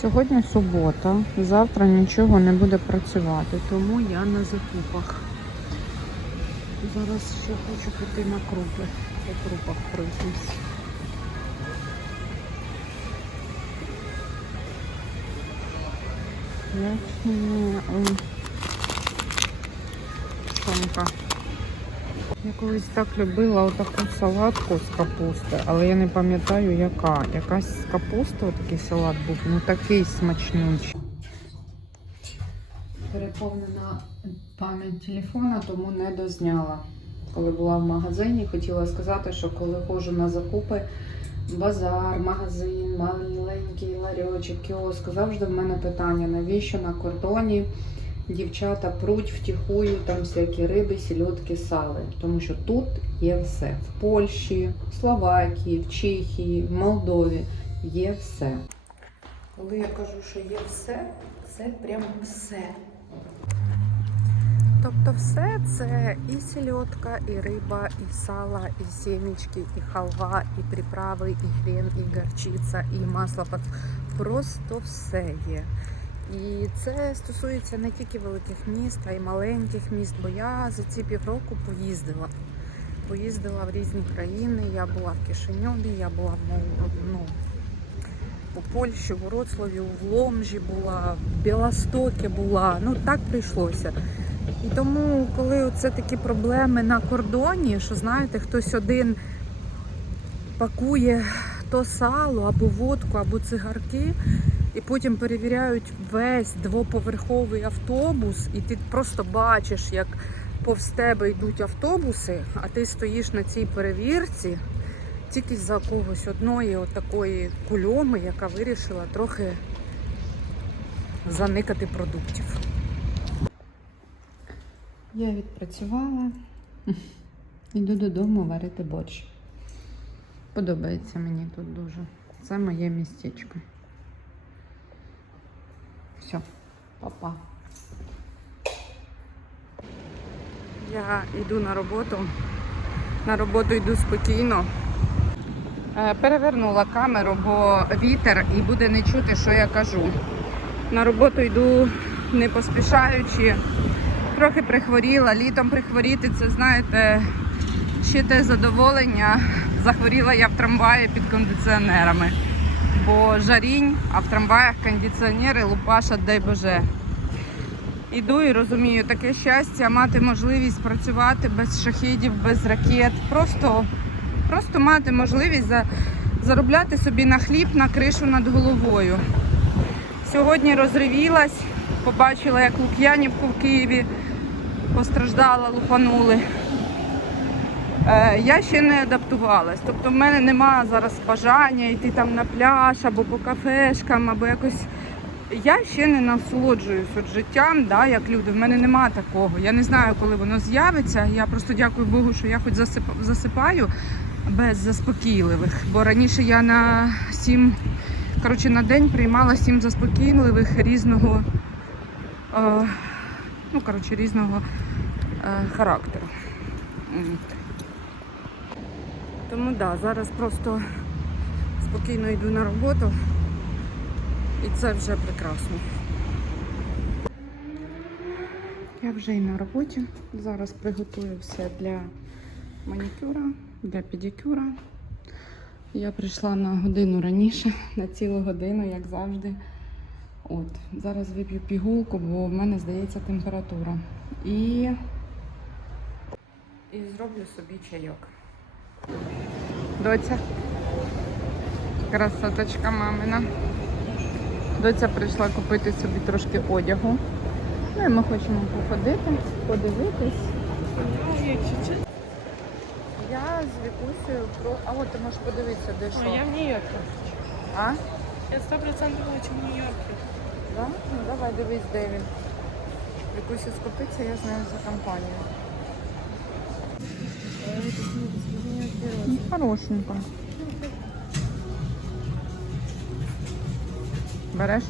Сьогодні субота, завтра нічого не буде працювати, тому я на закупах. Зараз ще хочу піти на крупи, по крупах пройтись. Тонка. Я колись так любила отаку салатку з капусти, але я не пам'ятаю яка. Якась з капусти такий салат був, ну такий смачнючий. Переповнена пам'ять телефона, тому не дозняла. Коли була в магазині, хотіла сказати, що коли ходжу на закупи, базар, магазин, маленький ларьочок, кіоск, завжди в мене питання, навіщо на кордоні дівчата пруть втіхую там всякі риби, сільотки, сали. Тому що тут є все. В Польщі, в Словакії, в Чехії, в Молдові є все. Коли я кажу, що є все, це прям все. Тобто все це і сільотка, і риба, і сало, і сімечки, і халва, і приправи, і хрен, і горчиця, і масло. Просто все є. І це стосується не тільки великих міст, а й маленьких міст, бо я за ці півроку поїздила. Поїздила в різні країни. Я була в Кишиньові, я була ну, у Польщі, в Вроцлаві, в Ломжі була, в Білостокі була. Ну так прийшлося. І тому, коли це такі проблеми на кордоні, що знаєте, хтось один пакує то сало або водку, або цигарки, і потім перевіряють весь двоповерховий автобус, і ти просто бачиш, як повз тебе йдуть автобуси, а ти стоїш на цій перевірці тільки за когось одної отакої кульоми, яка вирішила трохи заникати продуктів. Я відпрацювала. Йду додому варити борщ. Подобається мені тут дуже. Це моє містечко. Все, папа. Я йду на роботу. На роботу йду спокійно. Е, Перевернула камеру, бо вітер і буде не чути, що я кажу. На роботу йду не поспішаючи. Трохи прихворіла. Літом прихворіти це, знаєте, ще те задоволення. Захворіла я в трамваї під кондиціонерами. Бо жарінь, а в трамваях кондиціонери лупашать, дай Боже. Іду і розумію, таке щастя мати можливість працювати без шахідів, без ракет. Просто, просто мати можливість за, заробляти собі на хліб, на кришу над головою. Сьогодні розривілась, побачила, як Лук'янівку в Києві постраждала, лупанули. Е, я ще не адаптувалась. Тобто в мене немає зараз бажання йти там на пляж або по кафешкам, або якось. Я ще не насолоджуюсь от життям, да, як люди. В мене немає такого. Я не знаю, коли воно з'явиться. Я просто дякую Богу, що я хоч засипаю без заспокійливих. Бо раніше я на сім, коротше, на день приймала сім заспокійливих різного, е, ну, коротше, різного е, характеру. Тому да, зараз просто спокійно йду на роботу. І це вже прекрасно. Я вже і на роботі. Зараз приготую все для манікюра, для педикюра. Я прийшла на годину раніше, на цілу годину, як завжди. От, зараз вип'ю пігулку, бо в мене здається температура. І, і зроблю собі чайок. Доця. Красоточка мамина. Доця прийшла купити собі трошки одягу. Ну і ми хочемо походити, подивитись. Я з Вікусею про. А от ти можеш подивитися, де що. Я в Нью-Йорке. А? Я сто процентов лучше в Нью-Йорке. Да? Ну давай дивись, де він. Вікусі скупиться, я знаю за компанію. Хорошенько. Береш?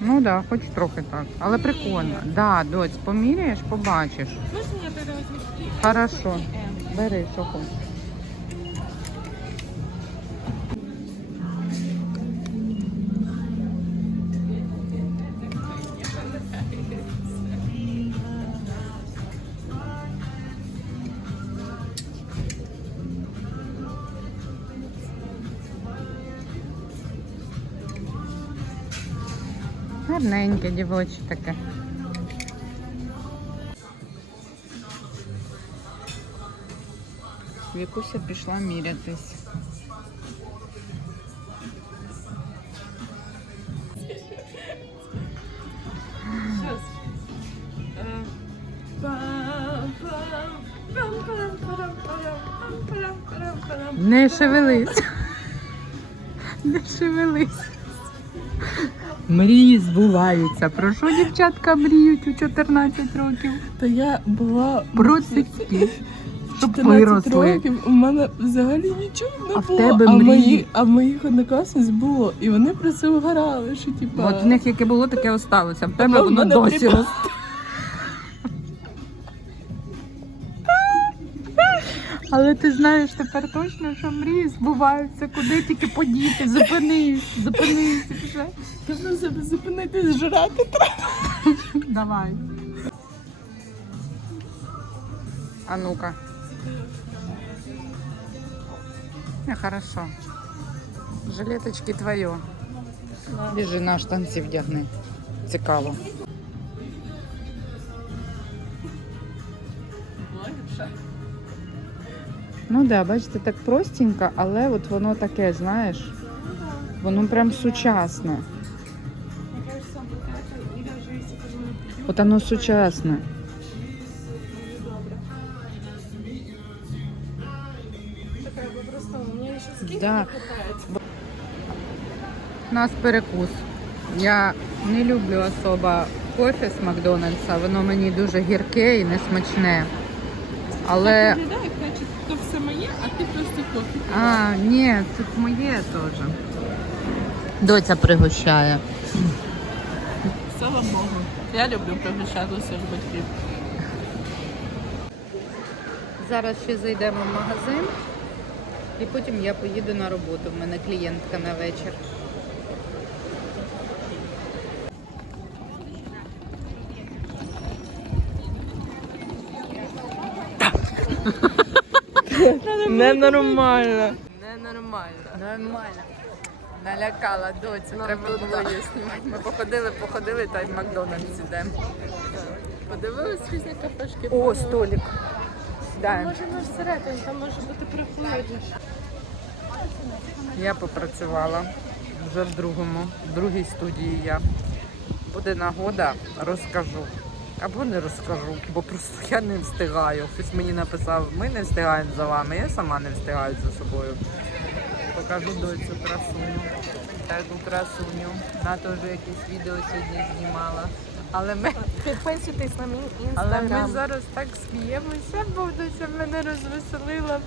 Ну так, да, хоч трохи так. Але прикольно. Да, доць, поміряєш, побачиш. Можно я? Хорошо. Бери, що хочеш. Гарненьке дівоче таке. Вікуся пішла мірятись. Не шевелись. Не шевелись. Мрії збуваються. Про що дівчатка мріють у 14 років? Та я була Про цицьки. Щоб 14 виросли. років, у мене взагалі нічого не А в було. тебе а, мрії? мої, а в моїх однокласниць було. І вони про це вгорали, що типа. От в них яке було, таке осталося. В тебе Воно воно досі росте. Але ти знаєш тепер точно, що мрії збуваються, куди тільки подіти. Зупинись, зупинись вже. Треба себе зупинити, зжирати. Давай. А ну-ка. Не, хорошо. Жилеточки твоє. Біжи на штанці вдягни. Цікаво. Ну да, бачите, так простенько, але от воно таке, знаєш, воно прям сучасне. Мне кажется, вот это, и даже если бы мы пьем, От воно сучасне. дуже добре. Такая бы просто, у меня еще скидки Да. не хватает. У нас перекус. Я не люблю особо кофе з Макдональдса, воно мені дуже гірке і несмачне. Але. ти просто кофе. А, ні, тут моє теж. Доця пригощає. Слава Богу. Я люблю пригощати своїх батьків. Зараз ще зайдемо в магазин і потім я поїду на роботу. В мене клієнтка на вечір. Ненормально. Ненормально. Нормально. Налякала доцю, треба було її знімати. Ми походили, походили та й в Макдональдс йдемо. Подивились різні кафешки. О, столик. Сідаємо. Може не всередині, там може бути прохладніше. Я попрацювала вже в другому, в другій студії я. Буде нагода, розкажу. Або не розкажу, бо просто я не встигаю. Хтось мені написав, ми не встигаємо за вами, я сама не встигаю за собою. Покажу доцю красуню. Таку красуню. Вона теж якесь відео сьогодні знімала. Але ми, Підписуйтесь на мій але ми зараз так сміємося, бо доця мене розвеселила.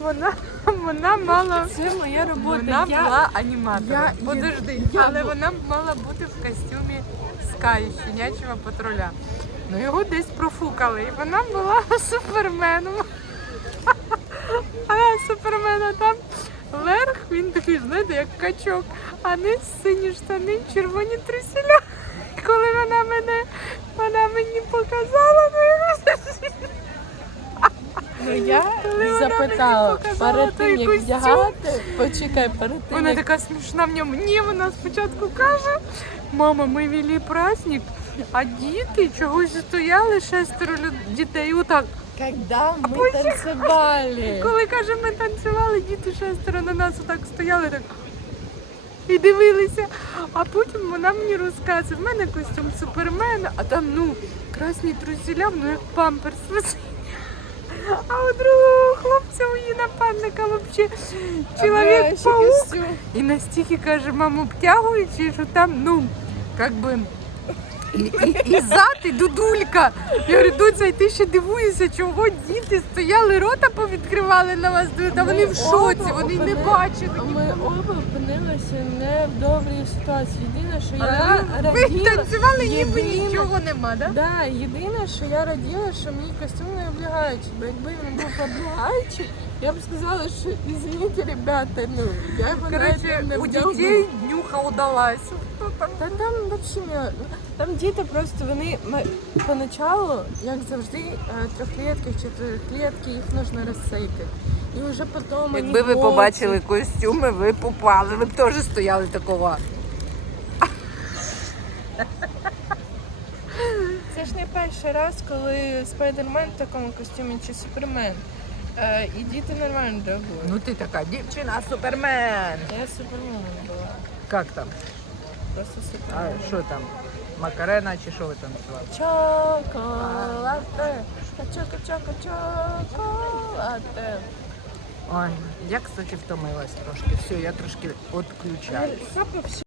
Вона, вона мала Це моя робота. вона я... була аніматором. я- Подожди, я але вона мала бути в костюмі Скай, щенячого патруля. Ну його десь профукали, і вона була суперменом. А супермена там верх, він такий, знаєте, як качок, а низ сині штани, червоні трусіля. Коли вона мене, вона мені показала, ну я Ну, я запитала перед тим, як вдягати, почекай, перед тим, Вона як така смішна в ньому. Ні, вона спочатку каже, мама, ми вели праздник, а діти чогось стояли шестеро дітей. Отак. Когда ми танцювали. Коли каже, ми танцювали, діти шестеро на нас отак стояли так. І дивилися. А потім вона мені розказує, в мене костюм супермена, а там ну красні трусіля, ну як памперс. А у другого хлопця у її нападника взагалі чоловік паук. І настільки каже, маму обтягуючи, що там, ну, як би І, і, і зад, дудулька. Я говорю, доця, і ти ще дивуєшся, чого діти стояли, рота повідкривали на вас, та вони в шоці, вони не бачили. Ми оба опинилися не в добрій ситуації. Єдине, що я Ви танцювали, ніби нічого нема? Да, єдине, що я раділа, що мій костюм не облягаючий, бо якби він був облягаючий, я б сказала, що извините, ребята, ну я його Короче, не у дітей днюха удалась. Хто там? Та там взагалі там діти просто вони поначалу, як завжди, е, трьохлітки, чотирьохлітки, їх потрібно розсейкати. І вже потім вони Якби ви хлопці. побачили костюми, ви попали, ви б теж стояли такого. Це ж не перший раз, коли спайдермен в такому костюмі чи супермен. Е, і діти нормально реагують. Ну ти така дівчина, супермен. Я супермен була. Як там? Просто А супермен. що там? Макарена чи що ви там називали? Чоколате. Чоко, чоко, чоколате. Ой, я, кстати, втомилась трошки. Все, я трошки відключаю. Хапа